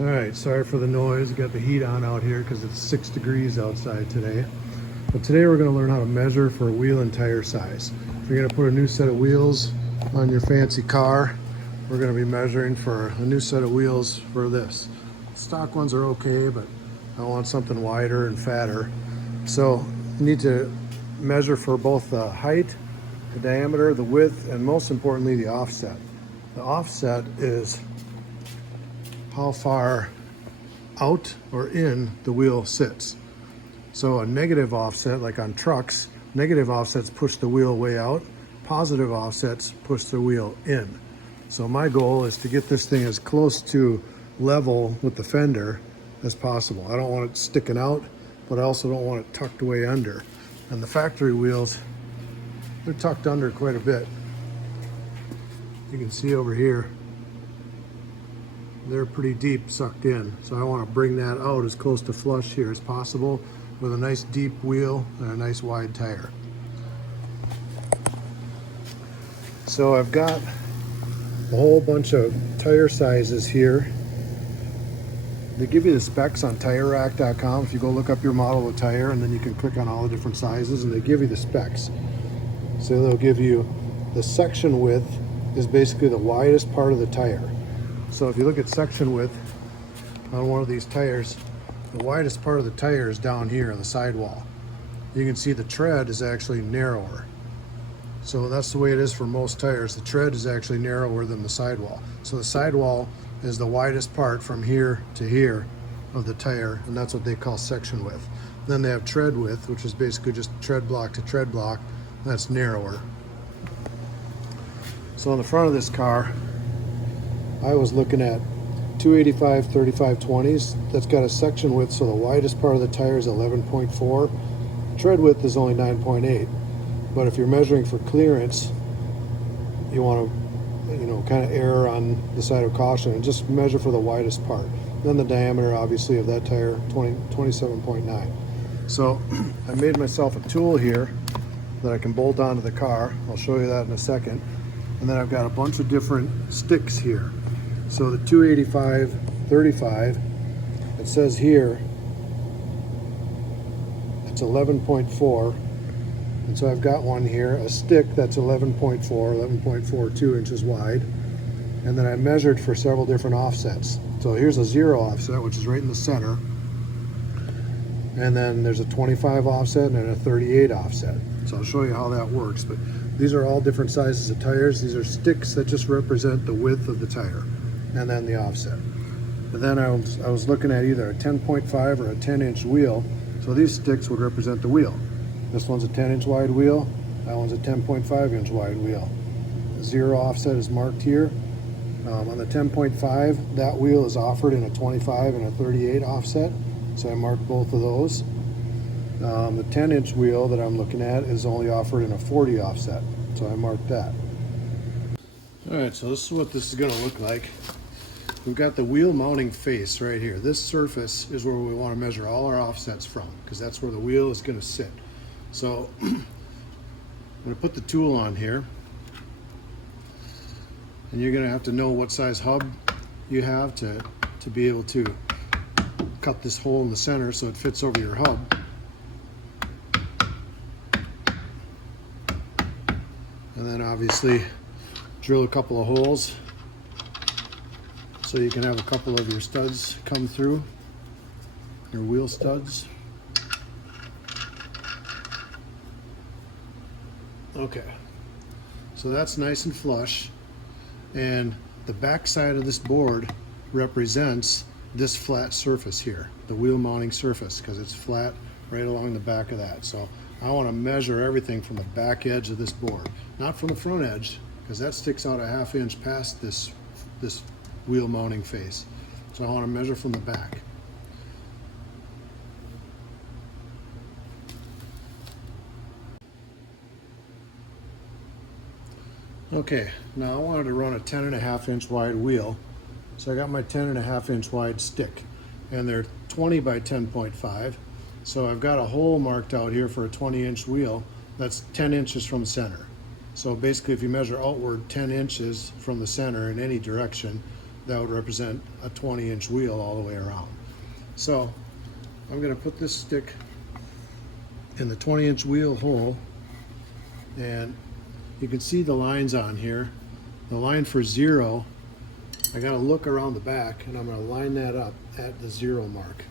All right, sorry for the noise. Got the heat on out here because it's 6 degrees outside today. But today we're going to learn how to measure for wheel and tire size. If you're going to put a new set of wheels on your fancy car, we're going to be measuring for a new set of wheels for this. Stock ones are okay, but I want something wider and fatter. So you need to measure for both the height, the diameter, the width, and most importantly, the offset. The offset is how far out or in the wheel sits. So a negative offset, like on trucks, negative offsets push the wheel way out, positive offsets push the wheel in. So my goal is to get this thing as close to level with the fender as possible. I don't want it sticking out, but I also don't want it tucked way under. And the factory wheels, they're tucked under quite a bit. You can see over here, they're pretty deep sucked in. So I want to bring that out as close to flush here as possible with a nice deep wheel and a nice wide tire. So I've got a whole bunch of tire sizes here. They give you the specs on TireRack.com. If you go look up your model of tire, and then you can click on all the different sizes and they give you the specs. So they'll give you the section width is basically the widest part of the tire. So if you look at section width on one of these tires, the widest part of the tire is down here on the sidewall. You can see the tread is actually narrower. So that's the way it is for most tires. The tread is actually narrower than the sidewall. So the sidewall is the widest part from here to here of the tire, and that's what they call section width. Then they have tread width, which is basically just tread block to tread block. That's narrower. So on the front of this car, I was looking at 285 35/20s. That's got a section width, so the widest part of the tire is 11.4. Tread width is only 9.8. But if you're measuring for clearance, you want to, kind of err on the side of caution and just measure for the widest part. Then the diameter, obviously, of that tire, 27.9. So I made myself a tool here that I can bolt onto the car. I'll show you that in a second. And then I've got a bunch of different sticks here. So the 285 35, it says here it's 11.4. And so I've got one here, a stick that's 11.4, 11.42 inches wide. And then I measured for several different offsets. So here's a 0 offset, which is right in the center. And then there's a 25 offset and a 38 offset. So I'll show you how that works. But these are all different sizes of tires. These are sticks that just represent the width of the tire and then the offset. And then I was looking at either a 10.5 or a 10-inch wheel. So these sticks would represent the wheel. This one's a 10-inch wide wheel. That one's a 10.5-inch wide wheel. 0 offset is marked here. On the 10.5, that wheel is offered in a 25 and a 38 offset. So I marked both of those. The 10-inch wheel that I'm looking at is only offered in a 40 offset. So I marked that. All right, so this is what this is going to look like. We've got the wheel mounting face right here. This surface is where we want to measure all our offsets from, because that's where the wheel is going to sit. So I'm going to put the tool on here, and you're going to have to know what size hub you have to be able to cut this hole in the center so it fits over your hub. And then obviously drill a couple of holes so you can have a couple of your studs come through, your wheel studs. Okay, so that's nice and flush, and the back side of this board represents this flat surface here, the wheel mounting surface, because it's flat right along the back of that. So I want to measure everything from the back edge of this board, not from the front edge, because that sticks out a 1/2 inch past this wheel mounting face. So I want to measure from the back. Okay, now I wanted to run a 10.5 inch wide wheel. So I got my 10.5 inch wide stick, and they're 20 by 10.5. So I've got a hole marked out here for a 20-inch wheel that's 10 inches from center. So basically, if you measure outward 10 inches from the center in any direction, that would represent a 20-inch wheel all the way around. So I'm going to put this stick in the 20-inch wheel hole, and you can see the lines on here. The line for 0, I got to look around the back, and I'm going to line that up at the 0 mark.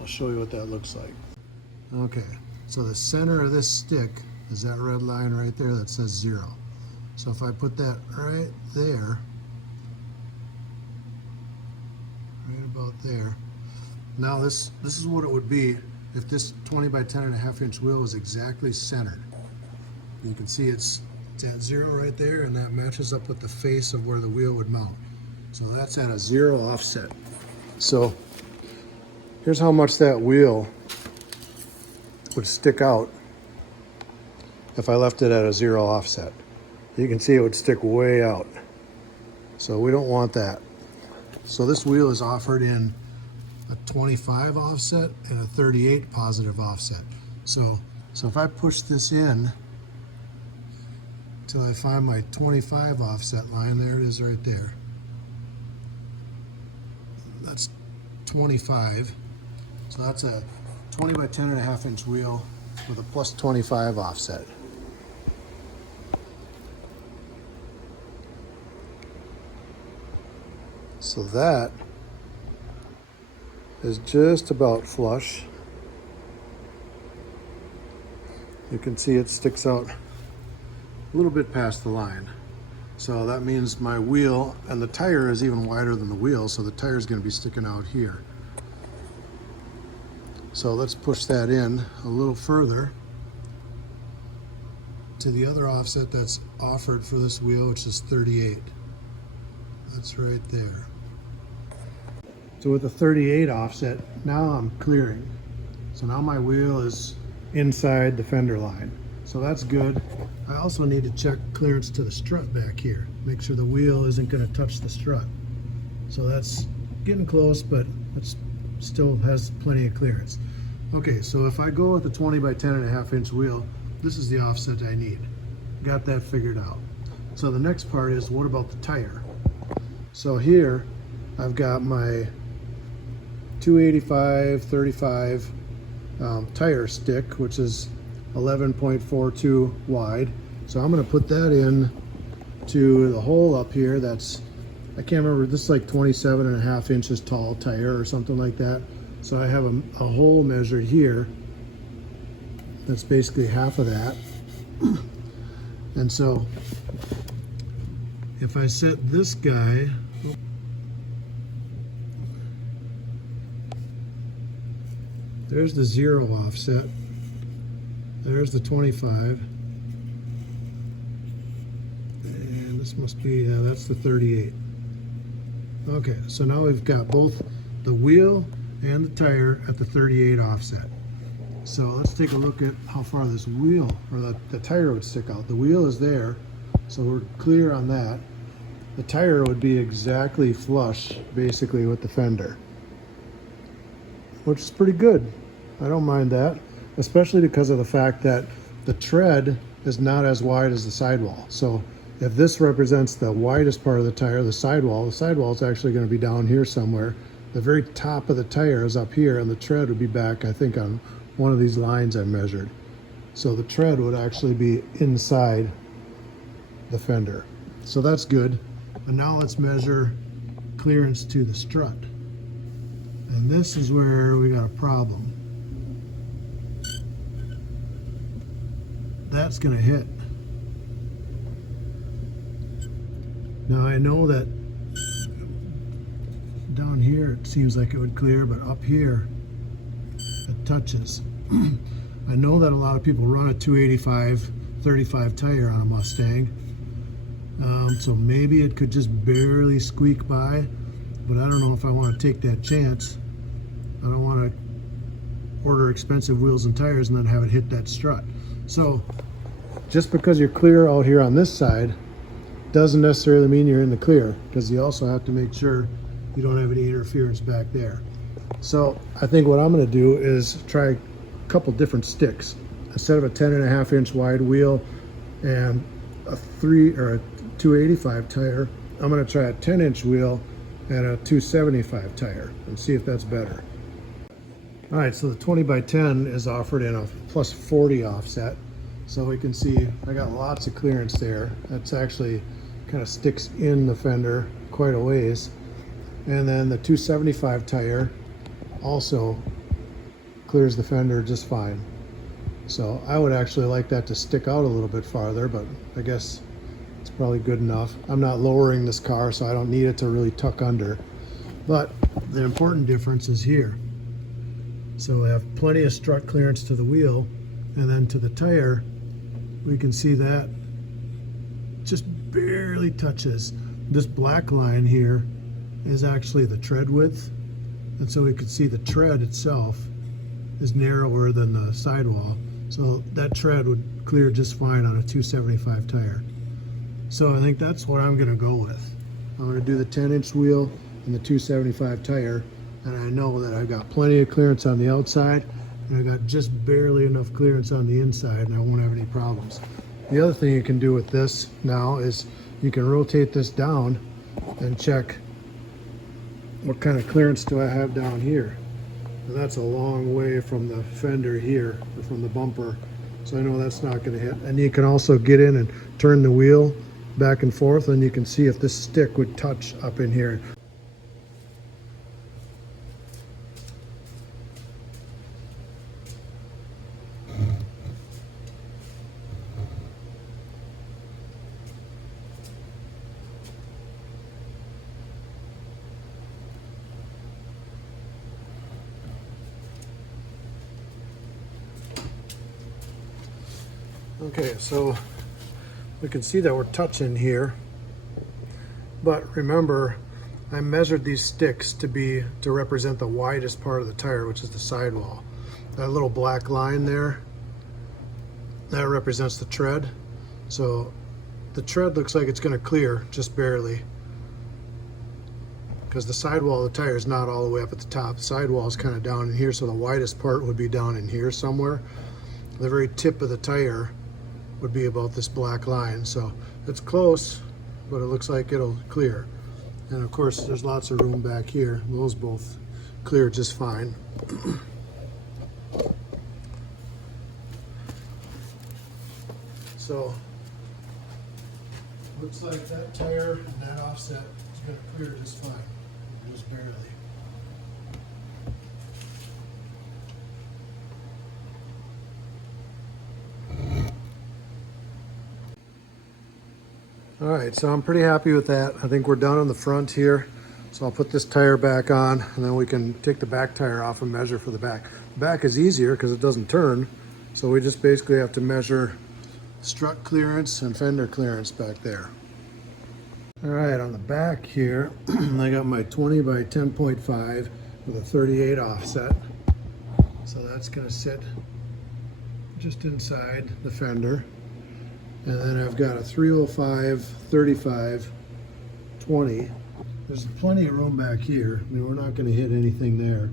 I'll show you what that looks like. Okay, so the center of this stick is that red line right there that says 0. So if I put that right there, right about there, now this is what it would be if this 20 by 10.5 inch wheel was exactly centered. You can see it's at 0 right there, and that matches up with the face of where the wheel would mount. So that's at a 0 offset. So here's how much that wheel would stick out if I left it at a 0 offset. You can see it would stick way out. So we don't want that. So this wheel is offered in a 25 offset and a 38 positive offset. So if I push this in until I find my 25 offset line, there it is right there. That's 25. So that's a 20 by 10.5 inch wheel with a plus 25 offset. So that is just about flush. You can see it sticks out a little bit past the line. So that means my wheel and the tire is even wider than the wheel, so the tire is going to be sticking out here. So let's push that in a little further to the other offset that's offered for this wheel, which is 38. That's right there. So with the 38 offset, now I'm clearing. So now my wheel is inside the fender line. So that's good. I also need to check clearance to the strut back here. Make sure the wheel isn't going to touch the strut. So that's getting close, but it still has plenty of clearance. Okay, so if I go with the 20 by 10.5 inch wheel, this is the offset I need. Got that figured out. So the next part is, what about the tire? So here I've got my 285/35 tire stick, which is 11.42 wide. So I'm going to put that in to the hole up here. That's, I can't remember, this is like 27.5 inches tall tire or something like that. So I have a hole measured here that's basically half of that. And so if I set this guy, there's the 0 offset, there's the 25, and this must be, that's the 38. Okay, so now we've got both the wheel and the tire at the 38 offset. So let's take a look at how far this wheel, or the tire would stick out. The wheel is there, so we're clear on that. The tire would be exactly flush, basically, with the fender, which is pretty good. I don't mind that, especially because of the fact that the tread is not as wide as the sidewall. So if this represents the widest part of the tire, the sidewall is actually going to be down here somewhere. The very top of the tire is up here, and the tread would be back, I think, on one of these lines I measured. So the tread would actually be inside the fender. So that's good. And now let's measure clearance to the strut. And this is where we got a problem. That's going to hit. Now I know that down here it seems like it would clear, but up here it touches. I know that a lot of people run a 285/35 tire on a Mustang, so maybe it could just barely squeak by, but I don't know if I want to take that chance. I don't want to order expensive wheels and tires and then have it hit that strut. So just because you're clear out here on this side doesn't necessarily mean you're in the clear, because you also have to make sure you don't have any interference back there. So I think what I'm going to do is try a couple different sticks. Instead of a 10.5 inch wide wheel and a 285 tire, I'm going to try a 10 inch wheel at a 275 tire and see if that's better. All right, so the 20 by 10 is offered in a plus 40 offset. So we can see I got lots of clearance there. That's actually kind of sticks in the fender quite a ways. And then the 275 tire also clears the fender just fine. So I would actually like that to stick out a little bit farther, but I guess it's probably good enough. I'm not lowering this car, so I don't need it to really tuck under. But the important difference is here. So we have plenty of strut clearance to the wheel, and then to the tire, we can see that just barely touches. This black line here is actually the tread width, and so we can see the tread itself is narrower than the sidewall. So that tread would clear just fine on a 275 tire. So I think that's what I'm gonna go with. I'm gonna do the 10-inch wheel and the 275 tire, and I know that I've got plenty of clearance on the outside, and I got just barely enough clearance on the inside, and I won't have any problems. The other thing you can do with this now is you can rotate this down and check what kind of clearance do I have down here. And that's a long way from the fender here, or from the bumper, so I know that's not going to hit. And you can also get in and turn the wheel back and forth, and you can see if this stick would touch up in here. Okay, so we can see that we're touching here, but remember I measured these sticks to represent the widest part of the tire, which is the sidewall. That little black line there, that represents the tread. So the tread looks like it's going to clear just barely, because the sidewall of the tire is not all the way up at the top. The sidewall is kind of down in here, so the widest part would be down in here somewhere. The very tip of the tire would be about this black line. So it's close, but it looks like it'll clear. And of course there's lots of room back here. Those both clear just fine. So looks like that tire and that offset is going to clear just fine, just barely. All right, so I'm pretty happy with that. I think we're done on the front here. So I'll put this tire back on, and then we can take the back tire off and measure for the back. The back is easier because it doesn't turn. So we just basically have to measure strut clearance and fender clearance back there. All right, on the back here, I got my 20 by 10.5 with a 38 offset. So that's gonna sit just inside the fender. And then I've got a 305, 35, 20. There's plenty of room back here. I mean, we're not going to hit anything there.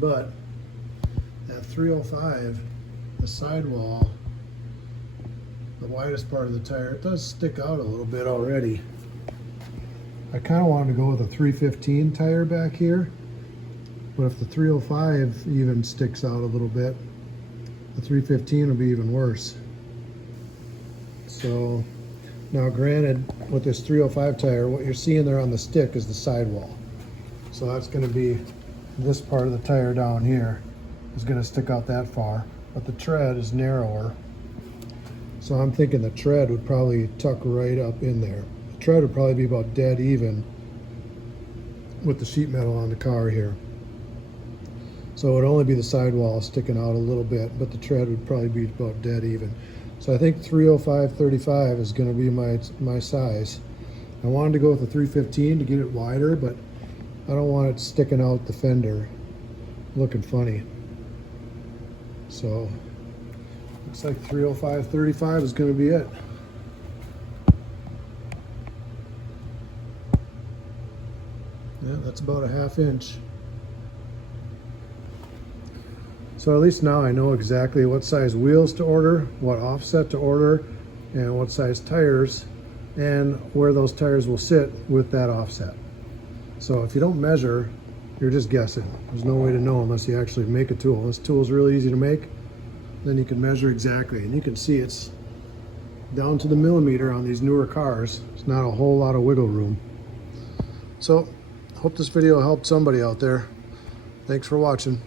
But that 305, the sidewall, the widest part of the tire, it does stick out a little bit already. I kind of wanted to go with a 315 tire back here. But if the 305 even sticks out a little bit, the 315 will be even worse. So now granted, with this 305 tire, what you're seeing there on the stick is the sidewall. So that's going to be this part of the tire down here is going to stick out that far, but the tread is narrower. So I'm thinking the tread would probably tuck right up in there. The tread would probably be about dead even with the sheet metal on the car here. So it would only be the sidewall sticking out a little bit, but the tread would probably be about dead even. So I think 305 35 is going to be my size. I wanted to go with a 315 to get it wider, but I don't want it sticking out the fender looking funny. So looks like 305 35 is going to be it. Yeah, that's about a ½ inch. So at least now I know exactly what size wheels to order, what offset to order, and what size tires, and where those tires will sit with that offset. So if you don't measure, you're just guessing. There's no way to know unless you actually make a tool. This tool is really easy to make. Then you can measure exactly, and you can see it's down to the millimeter on these newer cars. It's not a whole lot of wiggle room. So, hope this video helped somebody out there. Thanks for watching.